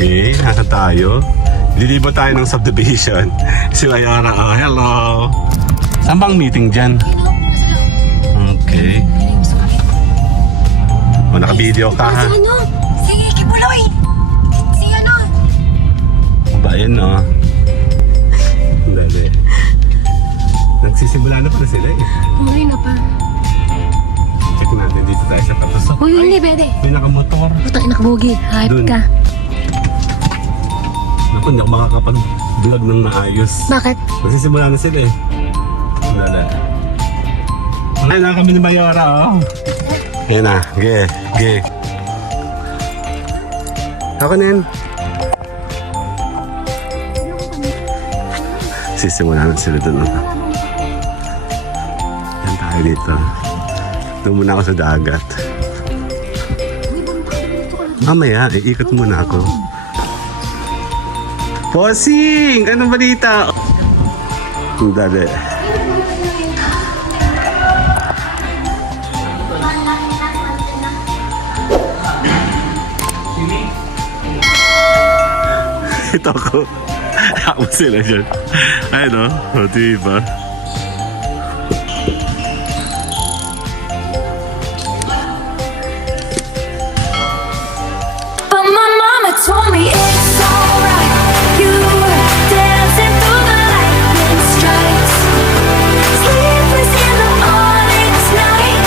Okay, nasa tayo. Lilibot tayo ng subdivision. Si Mayora, oh, hello. Saan bang meeting dyan? Okay. O, naka-video ka ha? Si ano? Si Kibuloy! Si ano? O ba, yun o. Dali. Nagsisimula na pala sila eh. Umuwi na pa. Check natin dito tayo sa patusok. Uy, hindi pwede. May nakamotor. Putang ina kabugi. Hype Dun. ka. Naku, hindi ako makakapag-vlog ng maayos. Bakit? Nagsisimula na sila eh. Wala. Ngayon na kami ni Mayora oh. Ayan na, ge. Ako na yun. Sisimula na sila dun. Yan tayo dito. Doon muna ako sa dagat. Mamaya, iikot muna ako. Posing! Anong balita? Ang dali. Ito ko. Ako sila dyan. Ayun o. O, diba? But my mama told me it's alright. You were dancing through the lightning strikes, sleepless in the morning tonight.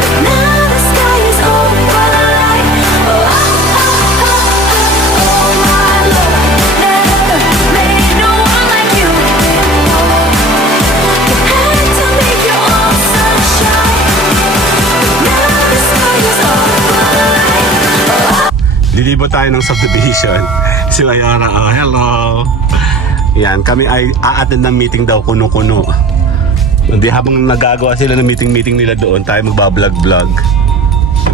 But now the sky is overlight. Oh, oh, oh, oh, oh, my Lord, never made no one like you before. You had to make your own sunshine. But now the sky is overlight. Lilibot tayo ng subdivision. Si Mayora, oh, hello. Yan, kami ay a-attend ng meeting daw, kuno-kuno. Hindi, habang nagagawa sila ng meeting nila doon, tayo magbablog-vlog.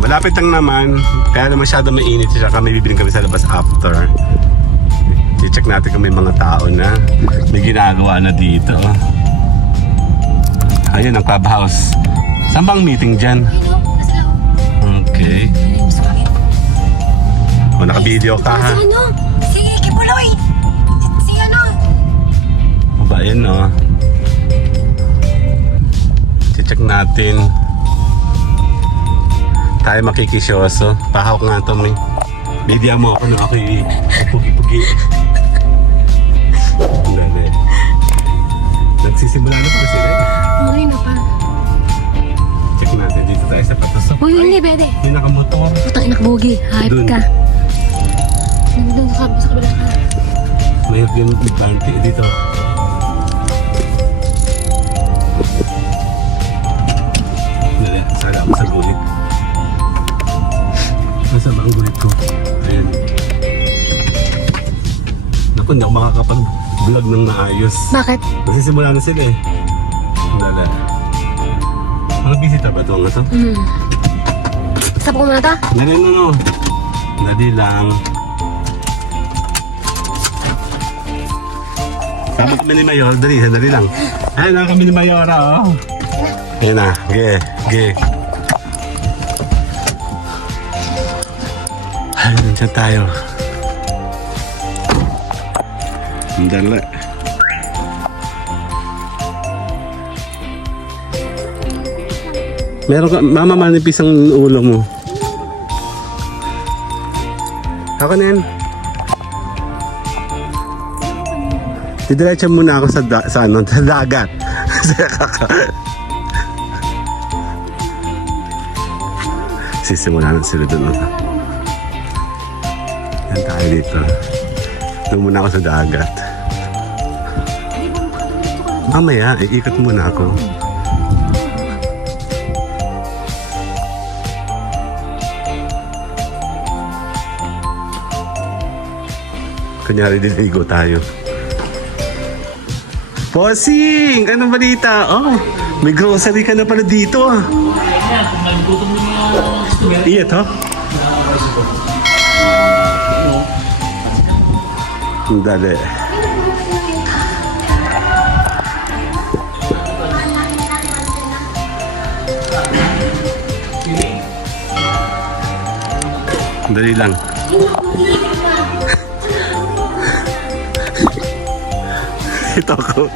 Malapit lang naman, kaya na masyado mainit siya. Kami bibiling kami sa labas after. I-check natin kung may mga tao na may ginagawa na dito. Ayun, ang clubhouse. Saan bang meeting dyan? Okay. O, naka-video ka ha? Si ano? Si Kibuloy! Si ano? O ba, yun o. Check natin. Tayo makikisyoso. Pahawak nga ito, may. Media mo ako na ako yung pugi-pugi. Dali. Nagsisimula na pala sila eh. Umuwi na pa. Check natin dito tayo sa patusok. Uy, hindi pwede. May nakamotor. Putang ina kabugi. Hype Dun. ka. Nandun sa kabila ka. May bigbanti dito. Dali, sana ako sa gulit. Nasa ba ang gulit ko? Ayan. Naku, hindi ako makakapag-vlog ng maayos. Bakit? Nagsisimula na sila eh. Dali. Mga bisita ba ito? Ang ito? Stop ko muna to. Dali, no. Dali lang. Sama kami ni Mayor. Dali lang. Ayun na kami ni Mayora, oh. Ayun na. Ge. Ayun, nandiyan tayo. Dali. Meron ka, mama, manipis ang ulo mo. Ako na yan. Didiretso muna ako sa dagat. Sisimula na sila doon. Yan tayo dito. Doon muna ako sa dagat. Mamaya, iikot muna ako. Kunyari dinigo tayo. Posing! Anong balita? Oh, may grocery ka na pala dito ah. Iya to? Dali. Dali lang. Ito ko.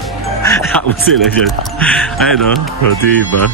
Ako sila dyan. Ayun o. O, diba?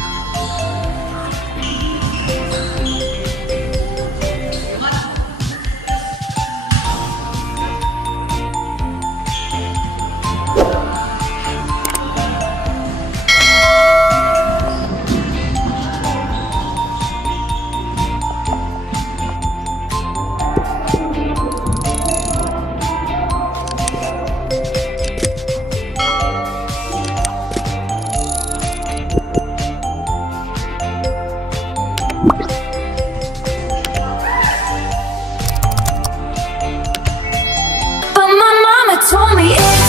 But my mama told me it's